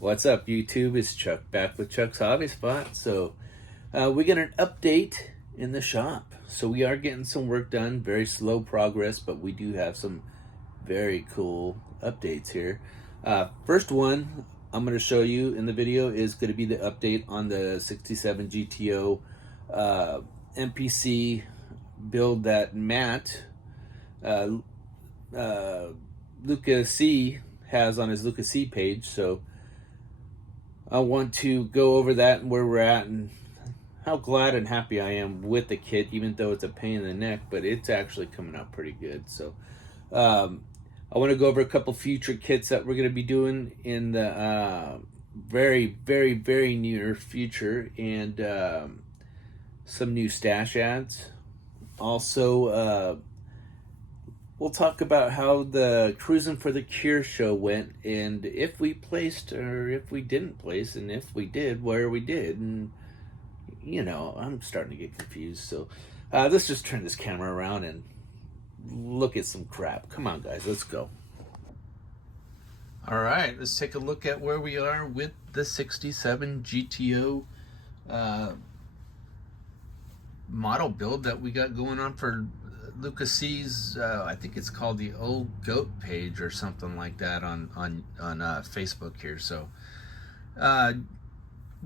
What's up, YouTube? It's Chuck back with Chuck's Hobby Spot. So, we got an update in the shop. So, we are getting some work done. Very slow progress, but we do have some very cool updates here. First one I'm going to show you in the video is going to be the update on the 67 GTO MPC build that Matt uh, Luca C has on his Luca C page. So, I want to go over that and where we're at and how glad and happy I am with the kit, even though it's a pain in the neck, but it's actually coming out pretty good. So I want to go over a couple future kits that we're going to be doing in the very, very, very near future, and some new stash ads. Also, we'll talk about how the Cruisin for the Cure show went, and if we placed or if we didn't place, and if we did, where we did. And, I'm starting to get confused. So let's just turn this camera around and look at some crap. Come on, guys, let's go. All right, let's take a look at where we are with the 67 GTO model build that we got going on for Lucas C's, I think it's called the Old Goat page or something like that on Facebook here. So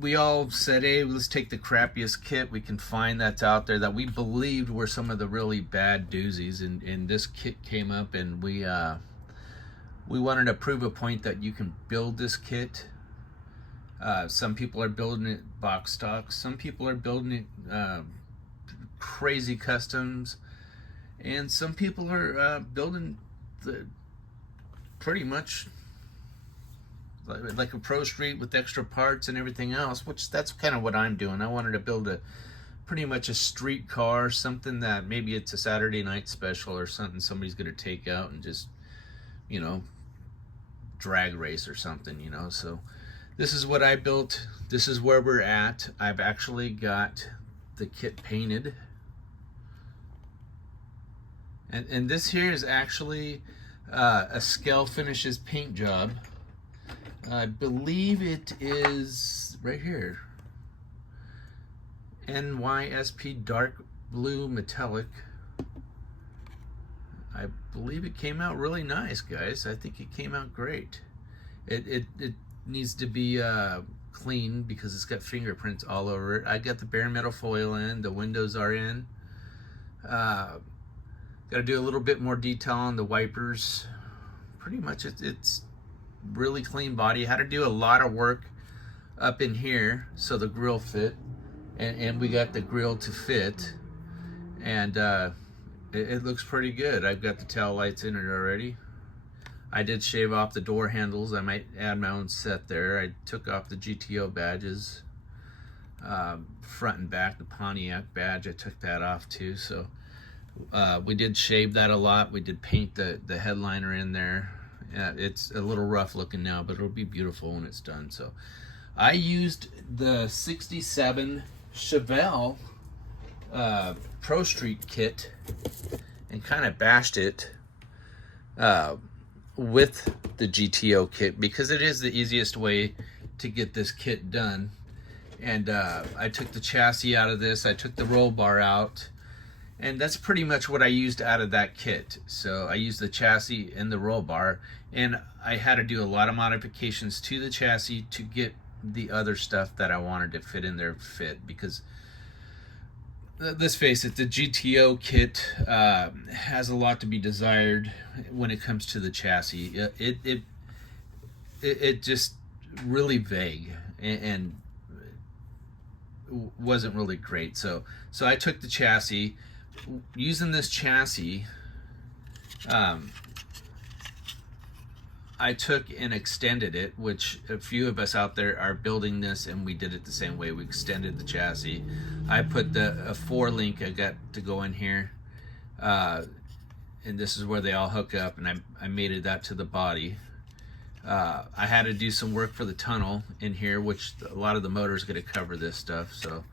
we all said, hey, let's take the crappiest kit we can find that's out there that we believed were some of the really bad doozies, and this kit came up, and we wanted to prove a point that you can build this kit. Some people are building it box stock, some people are building it crazy customs, and some people are building pretty much like a Pro Street with extra parts and everything else, which that's kind of what I'm doing. I wanted to build pretty much a street car, something that maybe it's a Saturday night special or something somebody's going to take out and just, drag race or something, So this is what I built. This is where we're at. I've actually got the kit painted. And this here is actually a Scale Finishes paint job. I believe it is right here. NYSP Dark Blue Metallic. I believe it came out really nice, guys. I think it came out great. It needs to be clean because it's got fingerprints all over it. I got the bare metal foil in. The windows are in. Got to do a little bit more detail on the wipers. Pretty much it's really clean body. Had to do a lot of work up in here so the grill fit, and we got the grill to fit, and it looks pretty good. I've got the tail lights in it already. I did shave off the door handles. I might add my own set there. I took off the GTO badges, front and back. The Pontiac badge, I took that off too. So we did shave that a lot. We did paint the headliner in there. It's a little rough looking now, but it'll be beautiful when it's done. So I used the 67 Chevelle Pro Street kit and kind of bashed it with the GTO kit because it is the easiest way to get this kit done. And I took the chassis out of this. I took the roll bar out. And that's pretty much what I used out of that kit. So I used the chassis and the roll bar, and I had to do a lot of modifications to the chassis to get the other stuff that I wanted to fit in there fit, because let's face it, the GTO kit has a lot to be desired when it comes to the chassis. It just really vague and wasn't really great. So I took the chassis. Using this chassis, I took and extended it, which a few of us out there are building this, and we did it the same way. We extended the chassis. I put a 4-link I got to go in here, and this is where they all hook up, and I mated that to the body. I had to do some work for the tunnel in here, which a lot of the motors going to cover this stuff, so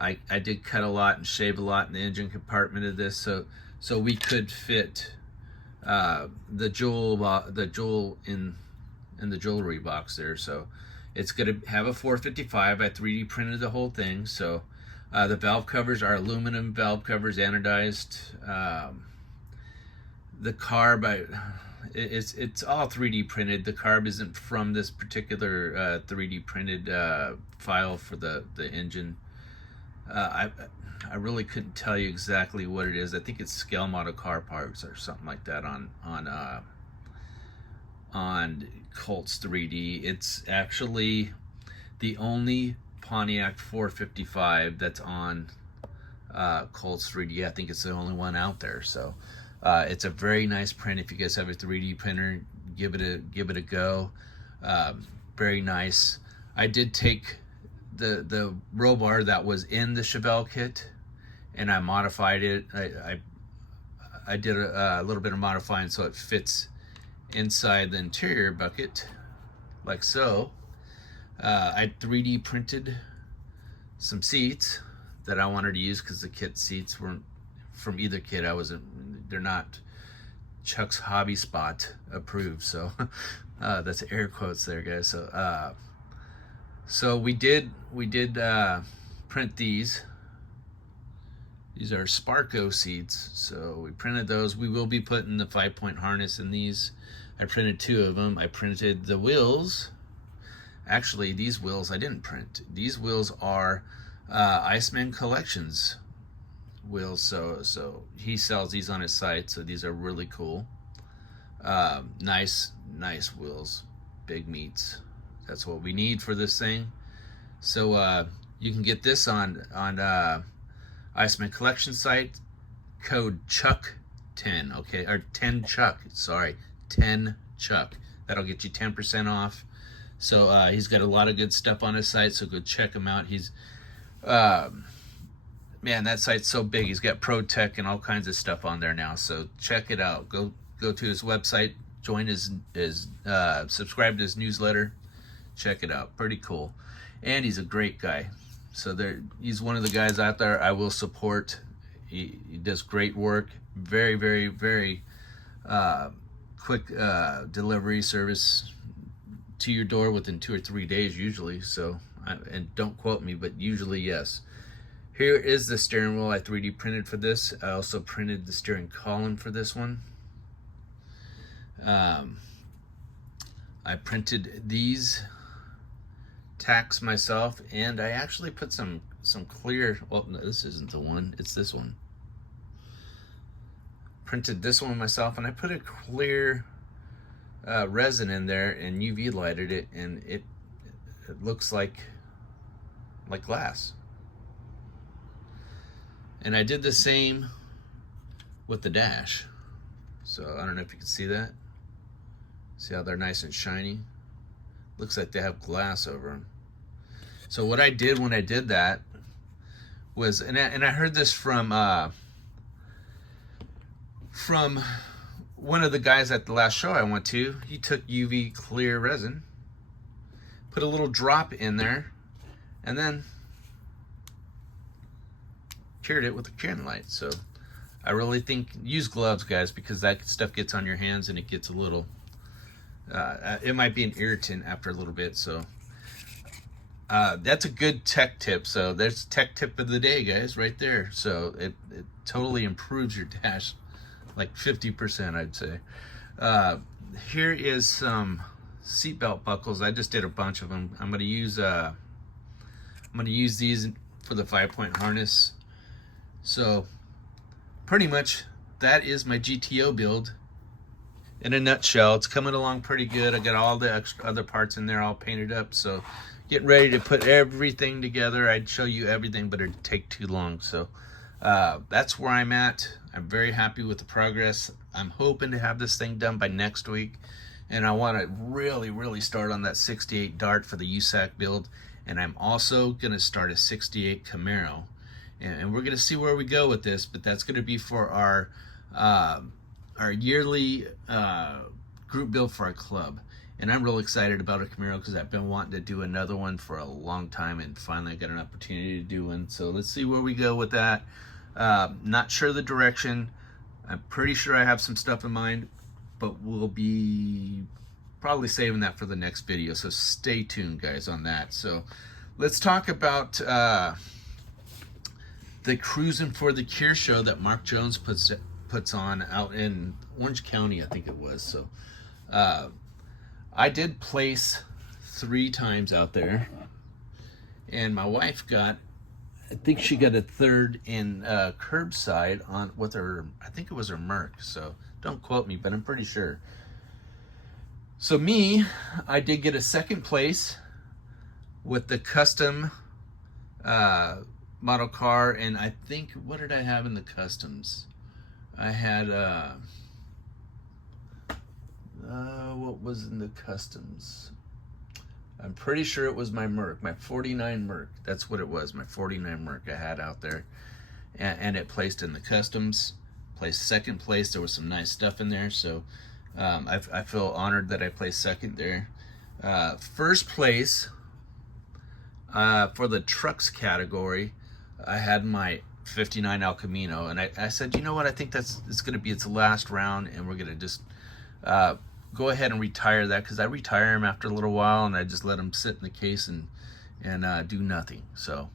I did cut a lot and shave a lot in the engine compartment of this, so we could fit the jewel in in the jewelry box there. So it's going to have a 455. I 3D printed the whole thing. So the valve covers are aluminum valve covers, anodized. The carb, it's all 3D printed. The carb isn't from this particular 3D printed file for the engine. I really couldn't tell you exactly what it is. I think it's scale model car parts or something like that on Colts 3D. It's actually the only Pontiac 455 that's on Colts 3D. I think it's the only one out there. So it's a very nice print. If you guys have a 3D printer, give it a go. Very nice. I did take the roll bar that was in the Chevelle kit, and I modified it. I did a little bit of modifying so it fits inside the interior bucket, like so. I 3D printed some seats that I wanted to use because the kit seats weren't from either kit. They're not Chuck's Hobby Spot approved. So that's air quotes there, guys. So we did print these. These are Sparco seats. So we printed those. We will be putting the 5-point harness in these. I printed 2 of them. I printed the wheels. Actually, these wheels I didn't print. These wheels are Iceman Collections wheels. So he sells these on his site. So these are really cool. Nice wheels. Big meats. That's what we need for this thing. So you can get this on Iceman Collection site. Code Chuck10, okay, or 10 Chuck. Sorry, 10 Chuck. That'll get you 10% off. So he's got a lot of good stuff on his site. So go check him out. He's man, that site's so big. He's got Pro Tech and all kinds of stuff on there now. So check it out. Go to his website. Join his subscribe to his newsletter. Check it out. Pretty cool. And he's a great guy. So he's one of the guys out there I will support. He does great work. Very, very, very quick delivery service to your door within 2 or 3 days usually. So, and don't quote me, but usually yes. Here is the steering wheel I 3D printed for this. I also printed the steering column for this one. I printed these tacks myself, and I actually put some clear, well, no, this isn't the one, it's this one. Printed this one myself, and I put a clear resin in there and UV lighted it, and it looks like glass. And I did the same with the dash. So I don't know if you can see that. See how they're nice and shiny? Looks like they have glass over them. So what I did when I did that was, and I heard this from one of the guys at the last show I went to. He took UV clear resin, put a little drop in there, and then cured it with a curing light. So I really think, use gloves, guys, because that stuff gets on your hands and it gets a little, it might be an irritant after a little bit. So that's a good tech tip. So there's tech tip of the day, guys, right there. So it totally improves your dash like 50%, I'd say. Here is some seatbelt buckles. I just did a bunch of them. I'm gonna use these for the 5-point harness. So pretty much that is my GTO build in a nutshell. It's coming along pretty good. I got all the extra other parts in there all painted up. So getting ready to put everything together. I'd show you everything, but it'd take too long. So that's where I'm at. I'm very happy with the progress. I'm hoping to have this thing done by next week. And I want to really start on that 68 Dart for the USAC build. And I'm also going to start a 68 Camaro. And we're going to see where we go with this, but that's going to be for our yearly group build for our club. And I'm real excited about a Camaro because I've been wanting to do another one for a long time, and finally I got an opportunity to do one. So let's see where we go with that. Not sure the direction. I'm pretty sure I have some stuff in mind, but we'll be probably saving that for the next video, so stay tuned, guys, on that. So let's talk about the Cruisin' for the Cure show that Mark Jones puts on out in Orange County, I think it was. So I did place 3 times out there, and my wife got, I think she got a 3rd in curbside on with her, I think it was her Merc, so don't quote me, but I'm pretty sure. So me, I did get a 2nd place with the custom model car, and I think, what did I have in the customs? I had what was in the customs? I'm pretty sure it was my Merc, my 49 Merc. That's what it was, my 49 Merc I had out there, and it placed in the customs. Placed 2nd place. There was some nice stuff in there, so I feel honored that I placed 2nd there. 1st place for the trucks category, I had my 59 El Camino, and I said, you know what, I think it's going to be its last round, and we're going to just go ahead and retire that, because I retire them after a little while, and I just let them sit in the case and do nothing. So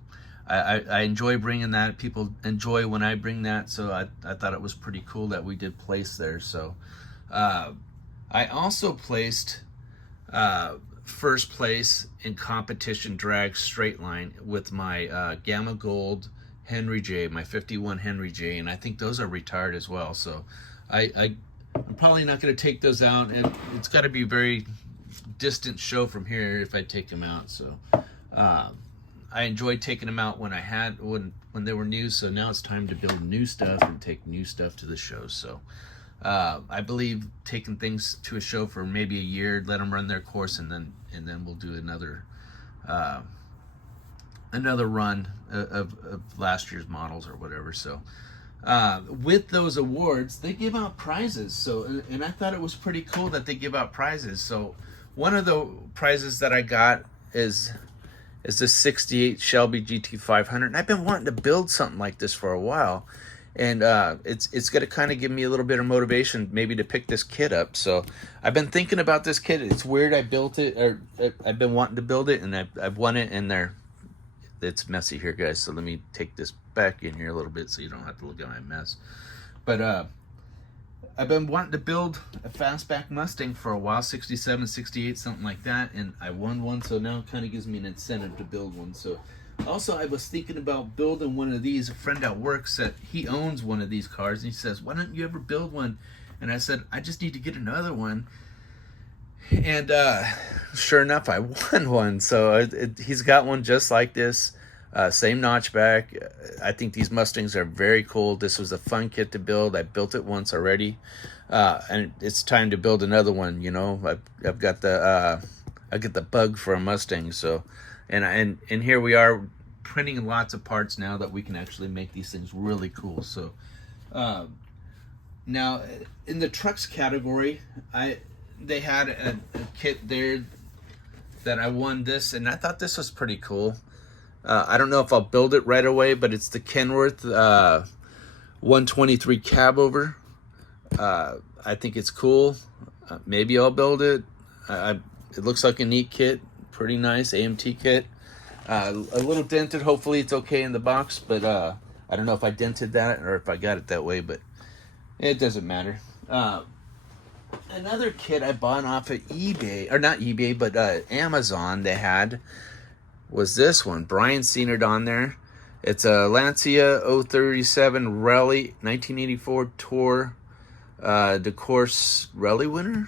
I enjoy bringing that. People enjoy when I bring that, so I thought it was pretty cool that we did place there. So I also placed 1st place in competition drag straight line with my Gamma Gold Henry J, my 51 Henry J, and I think those are retired as well. So I'm probably not going to take those out, and it's got to be a very distant show from here if I take them out. So I enjoyed taking them out when they were new, so now it's time to build new stuff and take new stuff to the show. So I believe taking things to a show for maybe a year, let them run their course, and then we'll do another run of last year's models or whatever. So with those awards, they give out prizes. So, and I thought it was pretty cool that they give out prizes. So one of the prizes that I got is this 68 Shelby GT500, and I've been wanting to build something like this for a while, and it's going to kind of give me a little bit of motivation maybe to pick this kit up. So I've been thinking about this kit. It's weird, I built it, or I've been wanting to build it, and I've won it, and it's messy here, guys, so let me take this back in here a little bit so you don't have to look at my mess. But I've been wanting to build a fastback Mustang for a while, 67, 68, something like that, and I won one, so now it kind of gives me an incentive to build one. So also, I was thinking about building one of these. A friend at work said he owns one of these cars, and he says, why don't you ever build one? And I said, I just need to get another one. And sure enough, I won one. So he's got one just like this, same notchback. I think these Mustangs are very cool. This was a fun kit to build. I built it once already, and it's time to build another one. You know, I've got the I get the bug for a Mustang. So, and here we are printing lots of parts now that we can actually make these things really cool. So now in the trucks category, they had a kit there that I won this, and I thought this was pretty cool. I don't know if I'll build it right away, but it's the Kenworth 123 cab over. I think it's cool. Maybe I'll build it. It looks like a neat kit, pretty nice AMT kit. A little dented. Hopefully it's okay in the box, but I don't know if I dented that or if I got it that way, but it doesn't matter. Another kit I bought off of eBay, or not eBay, but Amazon, they had, was this one. Brian's seen it on there. It's a Lancia 037 Rally 1984 Tour de Course Rally winner.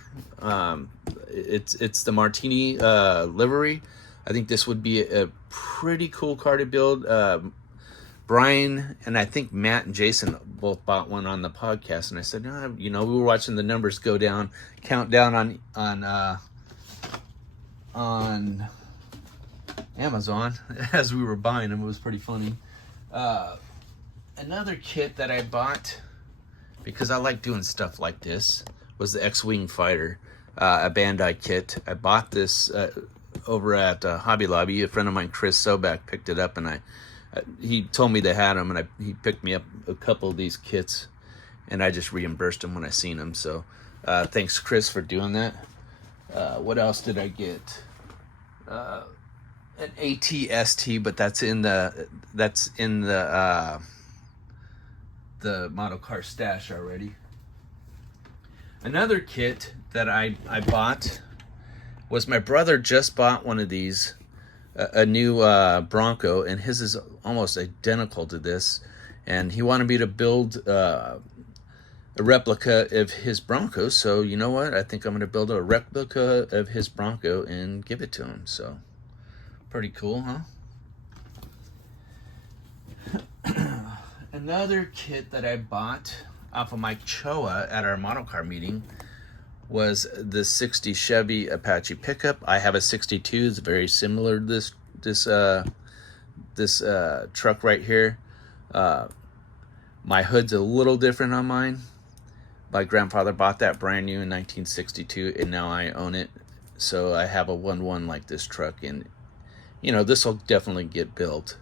It's the Martini livery. I think this would be a pretty cool car to build. Brian and I think Matt and Jason both bought one on the podcast, and I said, no, you know, we were watching the numbers go down, count down on Amazon as we were buying them. It was pretty funny. Another kit that I bought because I like doing stuff like this was the X-Wing Fighter, a Bandai kit. I bought this over at Hobby Lobby. A friend of mine, Chris Sobak, picked it up, and he told me they had them, and he picked me up a couple of these kits, and I just reimbursed him when I seen them. So thanks, Chris, for doing that. What else did I get? An ATST, but that's in the model car stash already. Another kit that I bought was my brother just bought one of these, a new Bronco, and his is almost identical to this, and he wanted me to build a replica of his Bronco. So you know what? I think I'm going to build a replica of his Bronco and give it to him. So pretty cool, huh? Another kit that I bought off of Mike Choa at our model car meeting was the 60 Chevy Apache pickup. I have a 62. It's very similar to this truck right here. My hood's a little different on mine. My grandfather bought that brand new in 1962, and now I own it. So I have a 1-1 like this truck, and you know, this will definitely get built.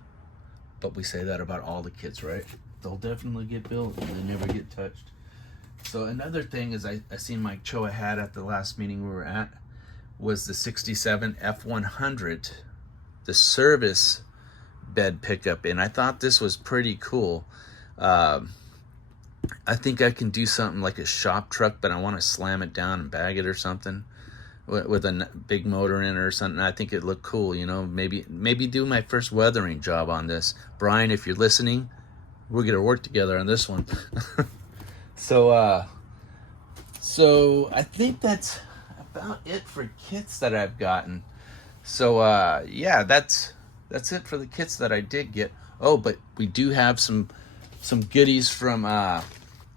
But we say that about all the kits, right? They'll definitely get built and they never get touched. So another thing is I seen Mike Choa had at the last meeting we were at was the 67 F100, the service bed pickup, and I thought this was pretty cool. I think I can do something like a shop truck, but I want to slam it down and bag it or something with a big motor in it or something. I think it looked cool, you know. Maybe do my first weathering job on this. Brian, if you're listening, we're gonna work together on this one. So I think that's about it for kits that I've gotten. So yeah, that's it for the kits that I did get. Oh, but we do have some goodies from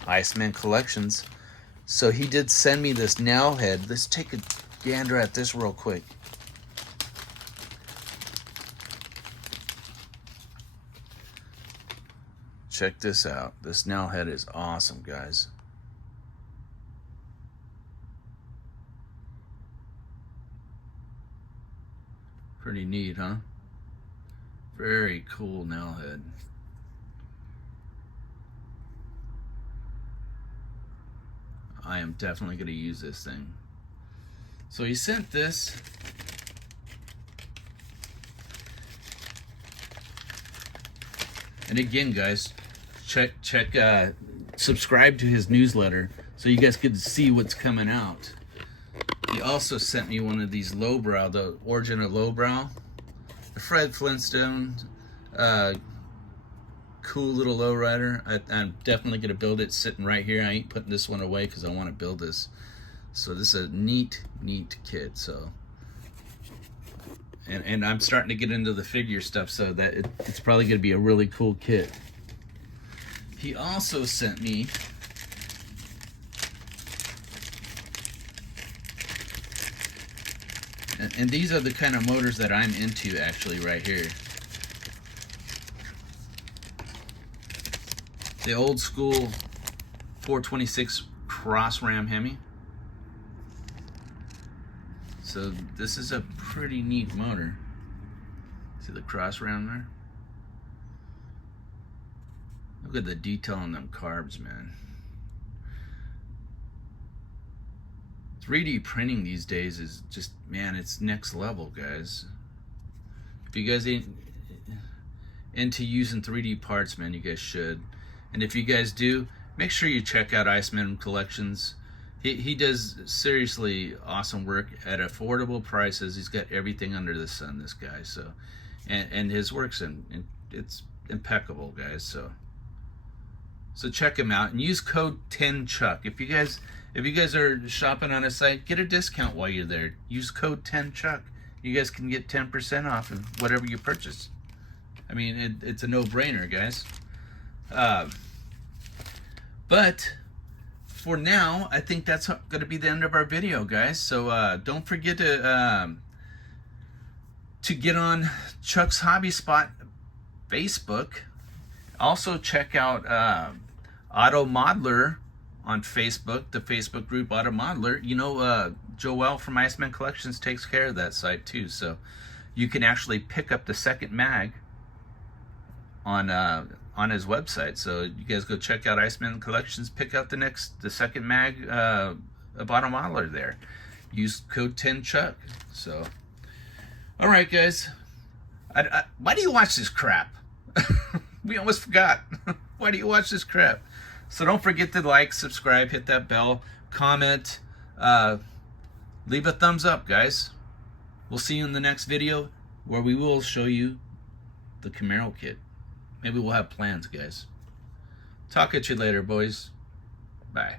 Iceman Collections. So he did send me this nail head. Let's take a gander at this real quick. Check this out. This nail head is awesome, guys. Pretty neat, huh? Very cool nail head. I am definitely going to use this thing. So he sent this. And again, guys, check subscribe to his newsletter so you guys can see what's coming out. He also sent me one of these lowbrow, the Origin of Lowbrow, the Fred Flintstone, cool little lowrider. I'm definitely gonna build it sitting right here. I ain't putting this one away because I want to build this. So this is a neat kit. So, and I'm starting to get into the figure stuff, so that it's probably gonna be a really cool kit. He also sent me and these are the kind of motors that I'm into actually right here. The old school 426 cross ram Hemi. So this is a pretty neat motor. See the cross ram there? Look at the detail on them carbs, man. 3D printing these days is just, man, it's next level, guys. If you guys ain't into using 3D parts, man, you guys should. And if you guys do, make sure you check out Iceman Collections. He does seriously awesome work at affordable prices. He's got everything under the sun, this guy. So, and his work's it's impeccable, guys. So check him out and use code 10Chuck. If you guys are shopping on his site, get a discount while you're there. Use code 10Chuck. You guys can get 10% off of whatever you purchase. I mean, it's a no-brainer, guys. But for now, I think that's going to be the end of our video, guys. So don't forget to get on Chuck's Hobby Spot Facebook. Also check out Auto Modeler on Facebook, the Facebook group Auto Modeler. You know, Joel from Iceman Collections takes care of that site too. So you can actually pick up the second mag on his website. So you guys go check out Iceman Collections, pick out the second mag of Auto Modeler there. use code 10Chuck. So, all right, guys. Why do you watch this crap? We almost forgot. Why do you watch this crap? So don't forget to like, subscribe, hit that bell, comment, leave a thumbs up, guys. We'll see you in the next video where we will show you the Camaro kit. Maybe we'll have plans, guys. Talk at you later, boys. Bye.